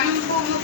జంబుము